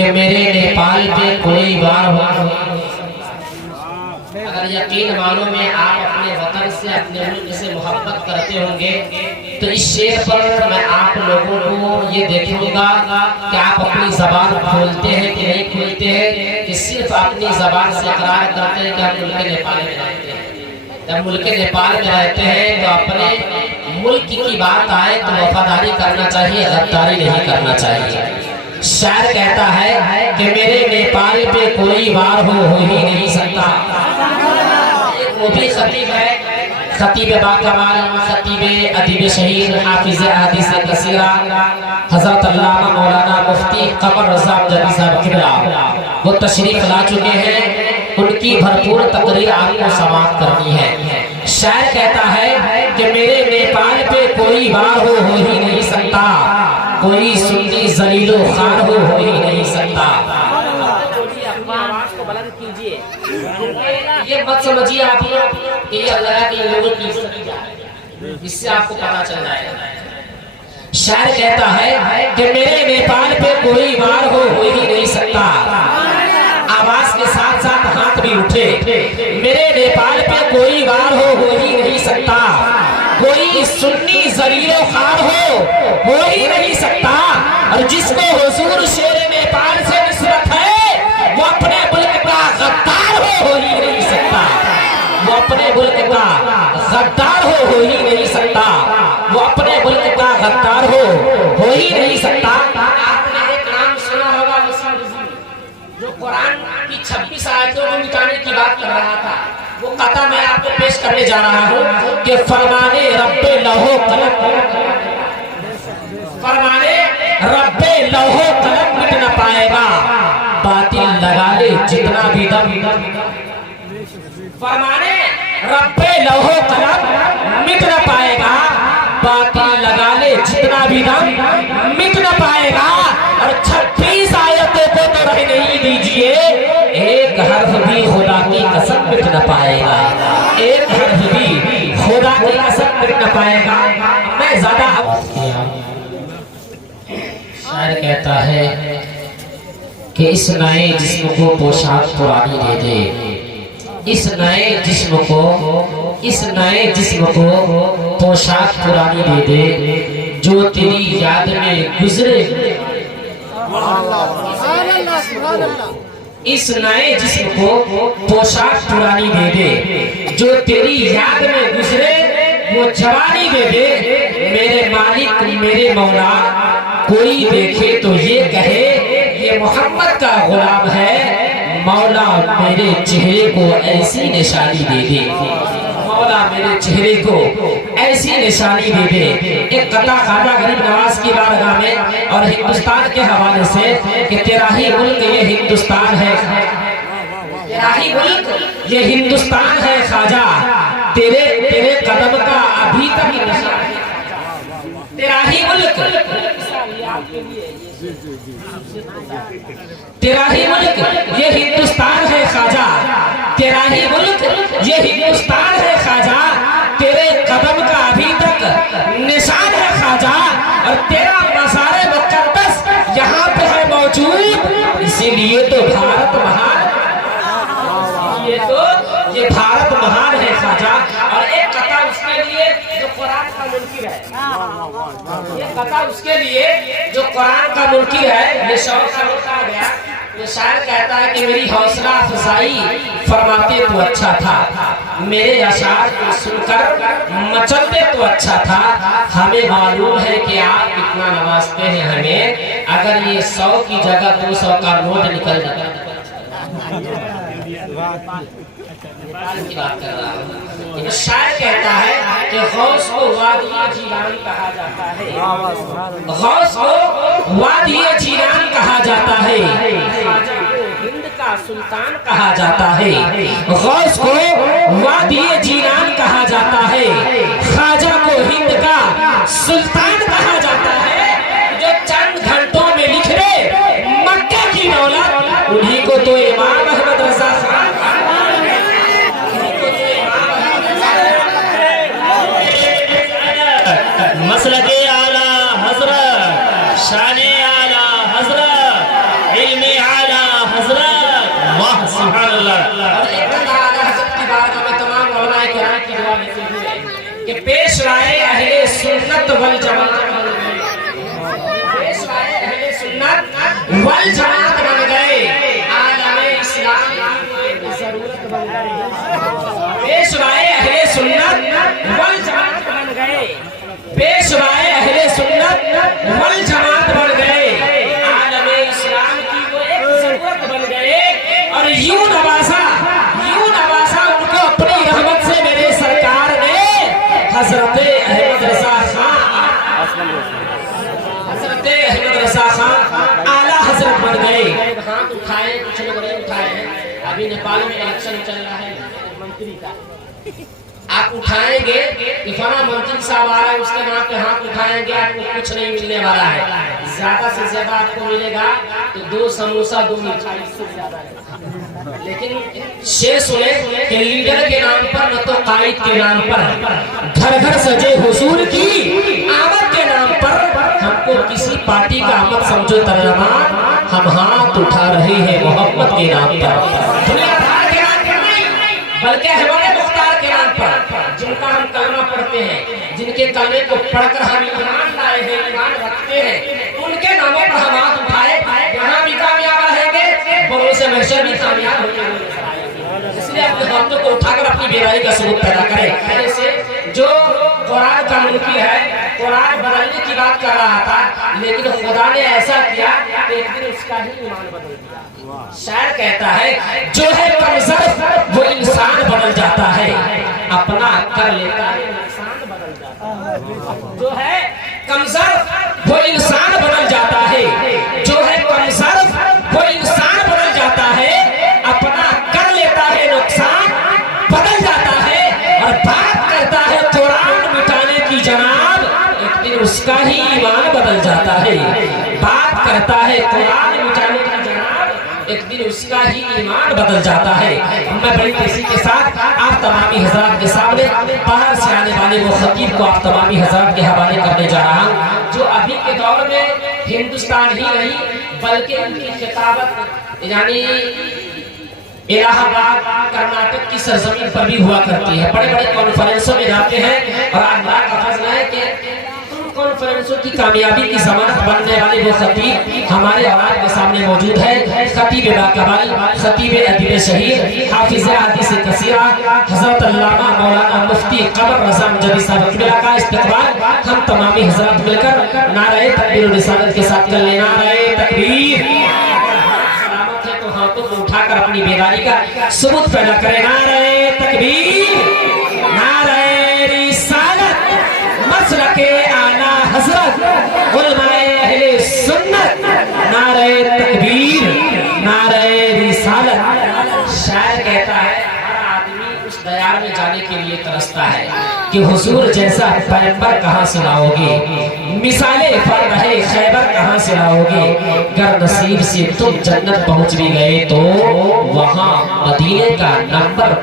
कि मेरे नेपाल पे कोई वार हो। अगर यकीन मानो में आप अपने वतन से, अपने मुल्क से मोहब्बत करते होंगे तो इस शेर पर मैं आप लोगों को ये देखूंगा कि आप अपनी जबान खोलते हैं कि नहीं खोलते हैं, कि सिर्फ अपनी जबान से इकरार करते हैं कि हम मुल्क नेपाल में रहते हैं। जब मुल्क नेपाल में रहते हैं तो अपने मुल्क की बात आए तो वफादारी करना चाहिए, गद्दारी नहीं करना चाहिए। शायर कहता है कि मेरे नेपाल पे कोई वार हो ही नहीं सकता। वो भी खतीब है, खतीब बाकमाल, खतीब अदीब शहीद, हाफिज अहदीस कसीरा, हजरत अल्लामा मौलाना मुफ्ती कमर रज़ा जदी साहब किबला वो तशरीफ ला चुके हैं। उनकी भरपूर तकरीर आपको समाप्त करनी है। शायर कहता है कि मेरे नेपाल पे कोई वार हो ही नहीं सकता, कोई सुन्नी जलीलो खार हो ही नहीं सकता। आवाज को बुलंद कीजिए, ये मत समझिए आप कि ये अल्लाह के लोगों की इज्जत की जा रही है, इससे आपको पता चल जाएगा। शायर कहता है कि मेरे नेपाल पे कोई वार हो ही नहीं सकता। आवाज के साथ साथ हाथ भी उठे। मेरे नेपाल पे कोई वार हो ही नहीं सकता, कोई सुन्नी जलीलो खार हो ही नहीं सकता। और जिसको हुजूर शेर नेपाल से निस्बत है वो अपने मुल्क का गद्दार हो ही नहीं सकता। वो अपने मुल्क का गद्दार हो ही नहीं सकता। वो अपने मुल्क का गद्दार हो ही नहीं सकता। आपने एक नाम सुना होगा, जो कुरान की 26 आयतों को मिटाने की बात कर रहा था। वो कथा मैं आपको पेश करने जा रहा हूँ कि फरमाने रब्बे लौहो कलम, फरमाने रब्बे लौहो कलम मिट न पाएगा, बातिल लगा ले जितना भी दम। फरमाने रब्बे लौहो कलम मिट न पाएगा, बातिल लगा ले जितना भी दम मिट न पाएगा। और 26 आयतों को तो रहने ही दीजिए, एक हर्फ भी खुदा की कसम मिट न पाएगा, एक हर्फ भी खुदा की कसम मिट न पाएगा। मैं ज्यादा शायर कहता है कि इस नए जिस्म को पोशाक पुरानी दे दे, इस नए जिस्म को, इस नए जिस्म को पोशाक पुरानी दे दे, जो तेरी याद में गुजरे। इस नए जिस्म को पोशाक पुरानी दे दे, जो तेरी याद में गुजरे वो जवानी दे दे। मेरे मालिक मेरे मौला कोई देखे तो ये कहे ये मोहम्मद का गुलाम है, मौला मेरे चेहरे को ऐसी निशानी दे दे, मौला मेरे चेहरे को ऐसी निशानी दे दे। एक कथा ख्वाजा गरीब नवाज की बारगाह में और हिंदुस्तान के हवाले से कि तेरा ही मुल्क ये हिंदुस्तान है, तेरा ही मुल्क ये हिंदुस्तान है ख्वाजा, तेरे तेरे कदम का अभी तक निशान है, तेरा ही मुल्क, तेरा ही मुल्क ये हिंदुस्तान है ख्वाजा, तेरा ही मुल्क ये हिंदुस्तान है ख्वाजा, तेरे कदम का अभी तक निशान है ख्वाजा। और तेरा मज़ार मुक़द्दस यहाँ पे है मौजूद, इसीलिए तो भारत महान, ये तो ये भारत महान है ख्वाजा। और एक कथा उसके लिए जो कुरान का मुनकिर है, ये कथा उसके लिए जो कुरान का मुनकिर है, ये शौक से होता गया। ये शायर कहता है कि मेरी हौसला अफजाई फरमाते तो अच्छा था, मेरे अशार को सुनकर मचलते तो अच्छा था। हमें मालूम है कि आप कितना नवाजते हैं हमें, अगर ये 100 की जगह 200 का नोट निकल जाता की बात कर रहा हूँ। शायर कहता है कि गौस को वादिये जीलान कहा जाता है, गौस को वादिये जीलान कहा जाता है, हिंद का सुल्तान कहा जाता है, गौस को वादिये जीलान कहा जाता है, ख्वाजा को हिंद का सुल्तान कहा जाता है। जो चंद घंटों में लिख रहे मक्के की दौलत, उन्हीं को तो इमाम अहमद रज़ा खान मसलके आला हजरत, शाने आला हजरत, इल्मे और एक आला हज़रत की बारगाह में तमाम उलमाए किराम की दुआ लेते हुए कि पेशवाए अहले सुन्नत वल जमात बन गए, पेशवाए अहले सुन्नत वल जमात बन गए, आलम इस्लाम की जरूरत बन गई। पेशवाए अहले सुन्नत वल जमात बन गए, पेशवाए अहले सुन्नत वल जमात बन गए, आलम इस्लाम की वो एक जरूरत बन गए। और यूं नवाजा उनको अपनी रहमत से मेरे सरकार ने हजरत अहमद रजा खान आला हजरत बन गए। हाथ उठाए, कुछ लोग नहीं उठाए हैं, अभी नेपाल में इलेक्शन चल रहा है मंत्री का, आप उठाएंगे कि फला मंत्री साहब आ रहा है उसके नाम पे हाथ उठाएंगे, आपको कुछ नहीं मिलने वाला है। ज्यादा से ज्यादा आपको मिलेगा तो 2 समोसा 2 मिठाई से ज्यादा है। लेकिन शेर सुने कि लीडर के नाम पर न तो कायद के नाम पर, घर घर सजे हुजूर की आमद के नाम पर हमको किसी पार्टी का आमद समझो तरजमान, हम हाथ उठा रहे हैं मोहब्बत के नाम पर, दुनियादार के नाम पर नहीं, बल्कि हमारे मुख्तार के नाम पर, जिनका हम कलमा पढ़ते हैं, जिनके कलमे को पढ़कर हम ईमान लाए हैं, ईमान रखते हैं, उनके नामों पर हम हाथ उठाए, यहाँ भी कामयाब रहेंगे, भरोसे महशर भी कामयाब होंगे। इसलिए अपने हाथों को उठाकर अपनी बेराई का सबूत पैदा करें। जैसे जो कुरान का मुल्की है, कुरान बदलने की बात कर रहा था, लेकिन खुदा ने ऐसा किया कि एक दिन उसका ही ईमान बदल दिया। शायर कहता है जो है कमजोर वो इंसान बदल जाता है, अपना कर लेता है इंसान बदल जाता है। जो है कमजोर वो इंसान बदल जाता है, जो है कमजोर वो इंसान बदल जाता है, अपना कर लेता है नुकसान बदल जाता है। और बात करता है कुरान मिटाने की जनाब, एक दिन उसका ही ईमान बदल जाता है। बात करता है कुरान मिटाने की जनाब, एक दिन उसका ही ईमान बदल जाता है। मैं बड़ी तेजी के साथ आप तमामी हजरात के सामने बाहर से आने वाले वो खतीब को आप तमामी हजरात के हवाले करने जा रहा हूँ, जो अभी के दौर में हिंदुस्तान ही नहीं बल्कि उनकी खिताबत यानी इलाहाबाद कर्नाटक की सरजमीन पर भी हुआ करती है। बड़े बड़े कॉन्फ्रेंसों में जाते हैं और अल्लाह का फजल है कि कॉन्फ्रेंसों की कामयाबी की जमानत बनने वाले वो खतीब हमारे आवाज के सामने मौजूद है। खतीब बाकमाल, खतीब अदीब शहीद, हाफिज हदीस कसीरा, हजरत अल्लामा मौलाना मुफ्ती कमर रज़ा मुजद्दिद साहब का इस्तकबाल हम तमामी हजरात मिलकर नारे तकबीर और रिसालत के साथ कर लेना। नारे तकबीर, सलामत है तो हाथों को उठाकर अपनी बेदारी का सबूत पैदा करें। नारे तकबीर, नारे रिसालत, मसलके आला हजरत उलमाए अहले सुन्नत, नारे तकबीर, नारे रिसालत। शायर कहता है हर आदमी उस दयार में जाने के लिए तरसता है कि हुजूर जैसा पैगंबर कहाँ से लाओगे, मिसाले फर रहे खैबर कहाँ से लाओगे। अगर नसीब से तुम जन्नत पहुँच भी गए तो वहाँ मदीने का नंबर